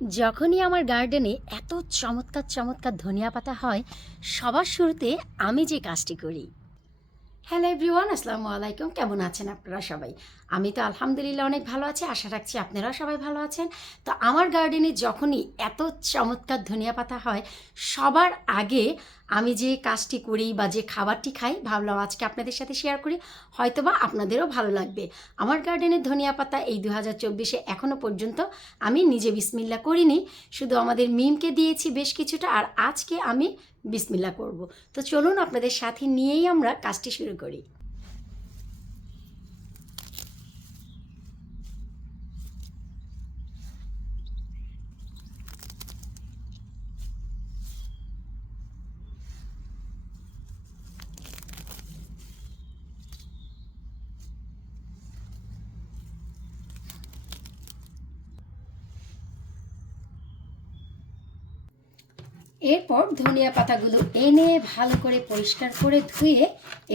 যখনই আমার গার্ডেনে এত চমৎকার চমৎকার ধনিয়া পাতা হয়, সবার শুরুতে আমি যে কাজটি করি। হ্যালো এভরিওয়ান আসসালামু আলাইকুম কেমন আছেন আপনারা সবাই? আমি তো আলহামদুলিল্লাহ অনেক ভালো আছি। আশা রাখছি আপনারাও সবাই ভালো আছেন। তো আমার গার্ডেনে যখনই এত চমৎকার ধনিয়া পাতা হয়, সবার আগে আমি যে কাজটি করি বা যে খাবারটি খাই, ভাবলাম আজকে আপনাদের সাথে শেয়ার করি। হয়তোবা আপনাদেরও ভালো লাগবে। আমার গার্ডেনের ধনিয়া পাতা এই দু হাজার চব্বিশে এখনও পর্যন্ত আমি নিজে বিসমিল্লা করিনি। শুধু আমাদের মিমকে দিয়েছি বেশ কিছুটা। আর আজকে আমি বিসমিল্লা করব। তো চলুন আপনাদের সাথে নিয়েই আমরা কাজটি শুরু করি। এরপর ধনিয়া পাতাগুলো এনে ভালো করে পরিষ্কার করে ধুয়ে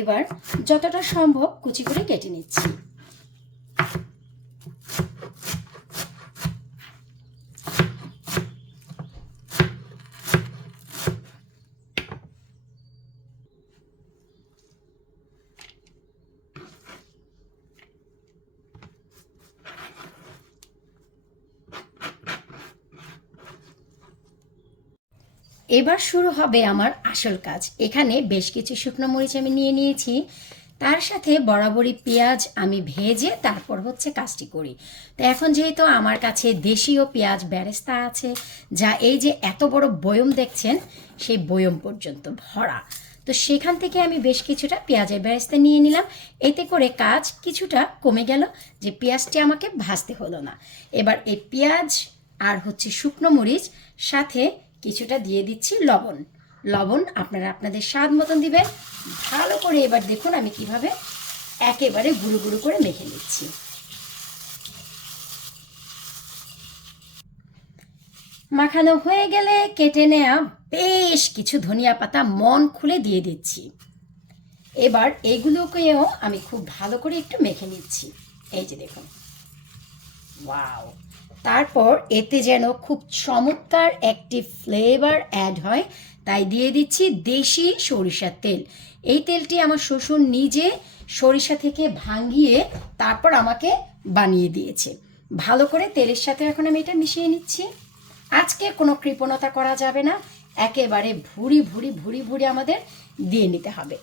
এবার যতটা সম্ভব কুচি করে কেটে নিচ্ছি। এবার শুরু হবে আমার আসল কাজ। এখানে বেশ কিছু শুকনো মরিচ আমি নিয়ে নিয়েছি। তার সাথে বরাবরই পেঁয়াজ আমি ভেজে তারপর হচ্ছে কাজটি করি। তো এখন যেহেতু আমার কাছে দেশীয় পেঁয়াজ ব্যারেস্তা আছে, যা এই যে এত বড় বয়ম দেখছেন, সেই বয়ম পর্যন্ত ভরা। তো সেখান থেকে আমি বেশ কিছুটা পেঁয়াজের ব্যারেস্তা নিয়ে নিলাম। এতে করে কাজ কিছুটা কমে গেল যে পেঁয়াজটি আমাকে ভাজতে হলো না। এবার এই পেঁয়াজ আর হচ্ছে শুকনো মরিচ সাথে কিছুটা দিয়ে দিচ্ছি লবণ। লবণ আপনারা আপনাদের স্বাদ মতন দিবেন। ভালো করে এবার দেখুন আমি কীভাবে একেবারে গুঁড়ো গুঁড়ো করে মেখে নিচ্ছি। মাখানো হয়ে গেলে কেটে নেওয়া বেশ কিছু ধনিয়া পাতা মন খুলে দিয়ে দিচ্ছি। এবার এগুলোকেও আমি খুব ভালো করে একটু মেখে নিচ্ছি। এই যে দেখুন। ওয়াও! তারপর এতে যেন খুব চমৎকার একটি ফ্লেভার অ্যাড হয়, তাই দিয়ে দিচ্ছি দেশি সরিষার তেল। এই তেলটি আমার শ্বশুর নিজে সরিষা থেকে ভাঙিয়ে তারপর আমাকে বানিয়ে দিয়েছে। ভালো করে তেলের সাথে এখন আমি এটা মিশিয়ে নিচ্ছি। আজকে কোনো কৃপণতা করা যাবে না, একেবারে ভুরি ভুরি ভুরি ভুরি আমাদের দিয়ে নিতে হবে।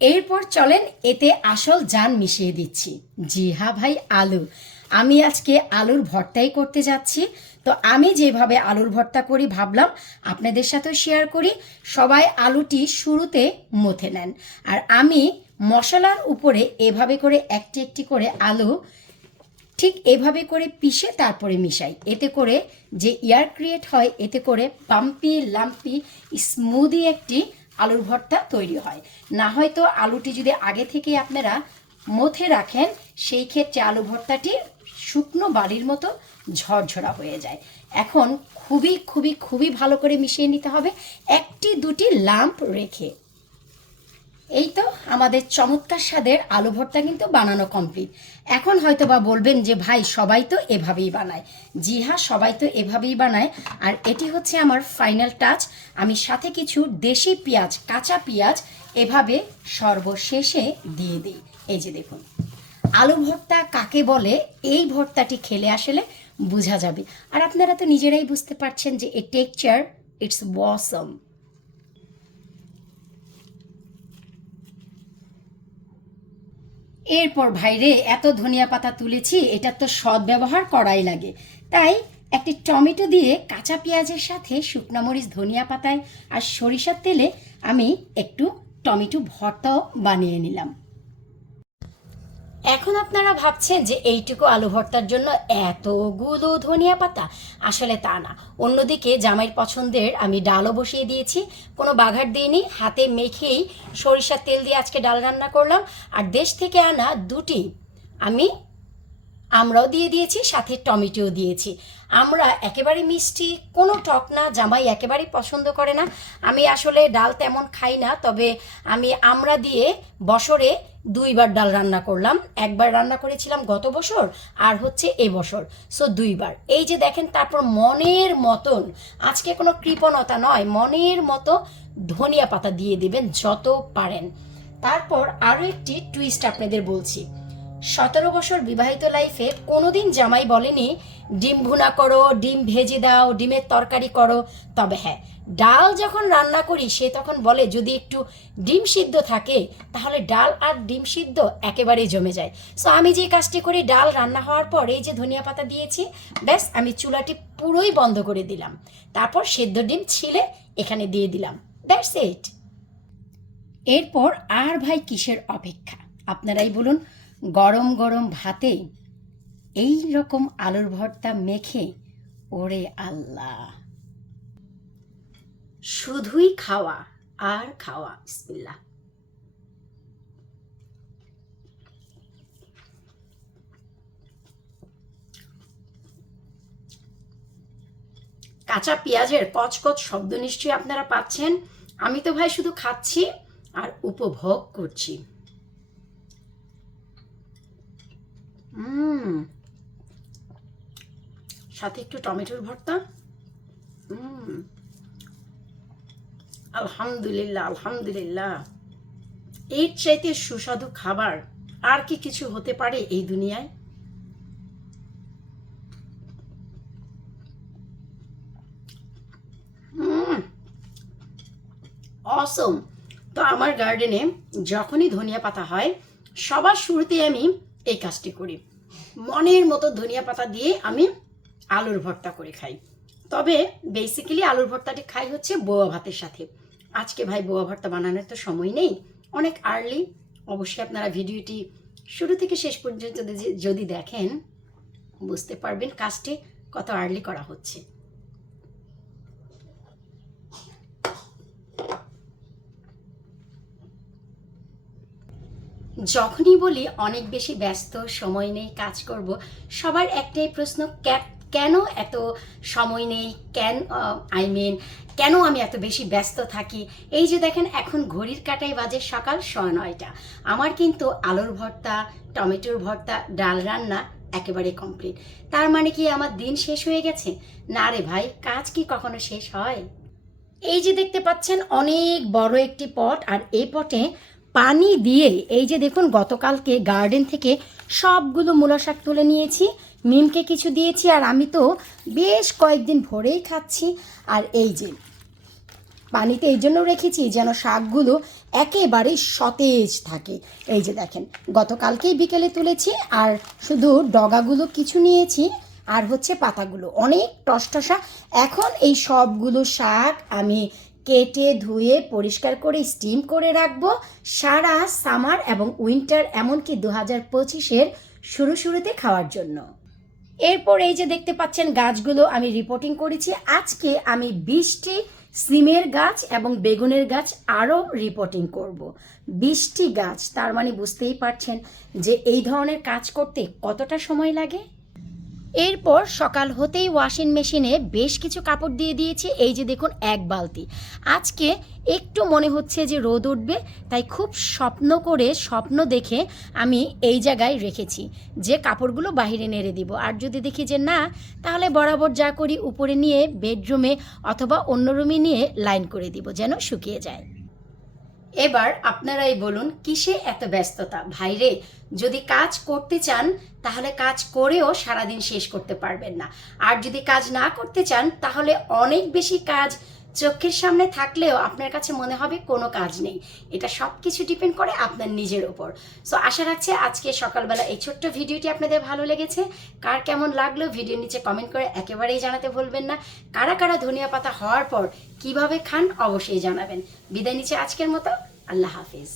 এরপর চলেন এতে আসল জান মিশিয়ে দিচ্ছি। জি হ্যাঁ ভাই, আলু। আমি আজকে আলুর ভর্তাই করতে যাচ্ছি। তো আমি যেভাবে আলুর ভর্তা করি ভাবলাম আপনাদের সাথেও শেয়ার করি। সবাই আলুটি শুরুতে মথে নেন। আর আমি মশলার উপরে এভাবে করে একটি একটি করে আলু ঠিক এভাবে করে পিষে তারপরে মিশাই। এতে করে যে ইয়ার ক্রিয়েট হয়, এতে করে পাম্পি লাম্পি স্মুদি একটি আলুর ভর্তা তৈরি হয়। না হয়তো আলুটি যদি আগে থেকে আপনারা মথে রাখেন, সেই ক্ষেত্রে আলু ভর্তাটি শুকনো বাড়ির মতো ঝরঝরা হয়ে যায়। এখন খুবই খুবই খুবই ভালো করে মিশিয়ে নিতে হবে। একটি, দুটি লাম্প রেখে। এই তো আমাদের চমৎকার স্বাদের আলু ভর্তা কিন্তু বানানো কমপ্লিট এখন হয়তো বা বলবেন যে, ভাই, সবাই তো এভাবেই বানায়। জি হ্যাঁ সবাই তো এভাবেই বানায়। আর এটি হচ্ছে আমার ফাইনাল টাচ আমি সাথে কিছু দেশি পেঁয়াজ, কাঁচা পেঁয়াজ এভাবে সর্বশেষে দিয়ে দিই। এই যে দেখুন, আলু ভর্তা কাকে বলে, এই ভর্তাটি খেলে আসলে বোঝা যাবে। আর আপনারা তো নিজেরাই বুঝতে পারছেন যে এ টেকচার ইটস ওয়াসম। এরপর ভাইরে এত ধনিয়া পাতা তুলেছি এটার তো সৎ ব্যবহার করাই লাগে। তাই একটি টমেটো দিয়ে কাঁচা পেঁয়াজের সাথে শুকনো মরিচ, ধনিয়া পাতায় আর সরিষার তেলে আমি একটু টমেটো ভর্তাও বানিয়ে নিলাম। এখন আপনারা ভাবছেন যে এইটুকু আলু ভর্তার জন্য এতগুলো ধনিয়া পাতা? আসলে তা না। অন্যদিকে জামাইয়ের পছন্দের আমি ডালও বসিয়ে দিয়েছি। কোনো বাঘার দিইনি, হাতে মেখেই সরিষার তেল দিয়ে আজকে ডাল রান্না করলাম। আর দেশ থেকে আনা দুটি আমি আমরাও দিয়ে দিয়েছি, সাথে টমেটোও দিয়েছি। আমরা একেবারে মিষ্টি, কোনো টক না, জামাই একেবারেই পছন্দ করে না। আমি আসলে ডাল তেমন খাই না, তবে আমি আমরা দিয়ে বছরে দুইবার ডাল রান্না করলাম। একবার রান্না করেছিলাম গত বছর, আর হচ্ছে এই বছর। সো দুইবার। এই যে দেখেন, তারপর মনের মতন, আজকে কোনো কৃপণতা নয়, মনের মতো ধনিয়া পাতা দিয়ে দিবেন যত পারেন। তারপর আরও একটি টুইস্ট আপনাদের বলছি। সতেরো বছর বিবাহিত লাইফে কোনোদিন জামাই বলেনি, ডিম ভুনা করো, ডিম ভেজে দাও, ডিমের তরকারি করো। তবে হ্যাঁ ডাল যখন রান্না করি, সে তখন বলে, যদি একটু ডিম সিদ্ধ থাকে, তাহলে ডাল আর ডিম সিদ্ধ একেবারেই জমে যায়। সো আমি যে কাজটি করি, ডাল রান্না হওয়ার পর এই যে ধনিয়া পাতা দিয়েছি, ব্যাস, আমি চুলাটি পুরোই বন্ধ করে দিলাম। তারপর সেদ্ধ ডিম ছিলে, এখানে দিয়ে দিলাম। দ্যাটস ইট এরপর আর ভাই কিসের অপেক্ষা? আপনারাই বলুন গরম গরম ভাতে এই রকম আলুর ভর্তা মেখে, ওরে আল্লাহ। শুধুই খাওয়া, আর খাওয়া, বিসমিল্লাহ। কাঁচা পেঁয়াজের কচকচ শব্দ নিশ্চয়ই আপনারা পাচ্ছেন। আমি তো ভাই শুধু খাচ্ছি আর উপভোগ করছি। সাথে একটু টমেটোর ভর্তা। আলহামদুলিল্লাহ আলহামদুলিল্লাহ। এর চাইতে সুস্বাদু খাবার আর কি কিছু হতে পারে এই দুনিয়ায়? অসম তো আমার গার্ডেনে যখনই ধনিয়া পাতা হয়, সবার শুরুতে আমি এই কাজটি করি। মনের মতো ধনিয়া পাতা দিয়ে আমি আলুর ভর্তা করে খাই। তবে বেসিক্যালি আলুর ভর্তাটি খাই হচ্ছে বোয়া ভাতের সাথে। আজকে ভাই বোয়া ভর্তা বানানোর তো সময় নেই। অনেক আর্লি অবশ্যই আপনারা ভিডিওটি শুরু থেকে শেষ পর্যন্ত যদি- দেখেন, বুঝতে পারবেন কাজটি কত আর্লি করা হচ্ছে। যখনই বলি অনেক বেশি ব্যস্ত, সময় নেই, কাজ করব, সবার একটাই প্রশ্ন "কে- কেন এত সময় নেই? কেন আই মিন কেন আমি এত বেশি ব্যস্ত থাকি? এই যে দেখেন, এখন ঘড়ির কাটাই বাজে সকাল সোয়া নয়টা। আমার কিন্তু আলুর ভর্তা, টমেটোর ভর্তা, ডাল রান্না একেবারে কমপ্লিট তার মানে কি আমার দিন শেষ হয়ে গেছে? না রে ভাই, কাজ কি কখনো শেষ হয়? এই যে দেখতে পাচ্ছেন, অনেক বড় একটি পট, আর এই পটে পানি দিয়ে এই যে দেখুন গতকালকে গার্ডেন থেকে সবগুলো মূলা শাক তুলে নিয়েছি, মিমকে কিছু দিয়েছি আর আমি তো বেশ কয়েকদিন ভরেই খাচ্ছি। আর এই যে পানিতে এই জন্য রেখেছি যেন শাকগুলো একেবারে সতেজ থাকে। এই যে দেখেন, গতকালকেই বিকেলে তুলেছি আর শুধু ডগাগুলো কিছু নিয়েছি আর হচ্ছে পাতাগুলো। অনেক টসটসা। এখন এই সবগুলো শাক আমি কেটে ধুয়ে পরিষ্কার করে স্টিম করে রাখব। সারা সামার এবং উইন্টার এমনকি দু হাজার পঁচিশের শুরু শুরুতে খাওয়ার জন্য। এরপর এই যে দেখতে পাচ্ছেন গাছগুলো আমি রিপোর্টিং করেছি। আজকে আমি বিশটি সিমের গাছ এবং বেগুনের গাছ আরও রিপোর্টিং করব। বিশটি গাছ, তার মানে বুঝতেই পারছেন যে এই ধরনের কাজ করতে কতটা সময় লাগে? এরপর সকাল হতেই ওয়াশিং মেশিনে বেশ কিছু কাপড় দিয়ে দিয়েছি। এই যে দেখুন, এক বালতি। আজকে একটু মনে হচ্ছে যে রোদ উঠবে, তাই খুব স্বপ্ন করে, স্বপ্ন দেখে আমি এই জায়গায় রেখেছি যে কাপড়গুলো বাইরে নেড়ে দিব। আর যদি দেখি যে না, তাহলে বরাবর যা করি, উপরে নিয়ে বেডরুমে অথবা অন্য রুমে নিয়ে লাইন করে দিব, যেন শুকিয়ে যায়। এবার আপনারাই বলুন, কিসে এত ব্যস্ততা? ভাইরে যদি কাজ করতে চান, তাহলে কাজ করেও সারাদিন শেষ করতে পারবেন না। আর যদি কাজ না করতে চান, তাহলে অনেক বেশি কাজ চোখের সামনে থাকলেও আপনার কাছে মনে হবে কোনো কাজ নেই। এটা সব কিছু ডিপেন্ড করে আপনার নিজের ওপর সো আশা রাখছি আজকে সকালবেলা এই ছোট্ট ভিডিওটি আপনাদের ভালো লেগেছে। কার কেমন লাগল ভিডিওর নিচে কমেন্ট করে একেবারেই জানাতে ভুলবেন না। কারা কারা ধনিয়া পাতা হওয়ার পর কীভাবে খান অবশ্যই জানাবেন। বিদায় নিচে আজকের মতো। আল্লাহ হাফিজ।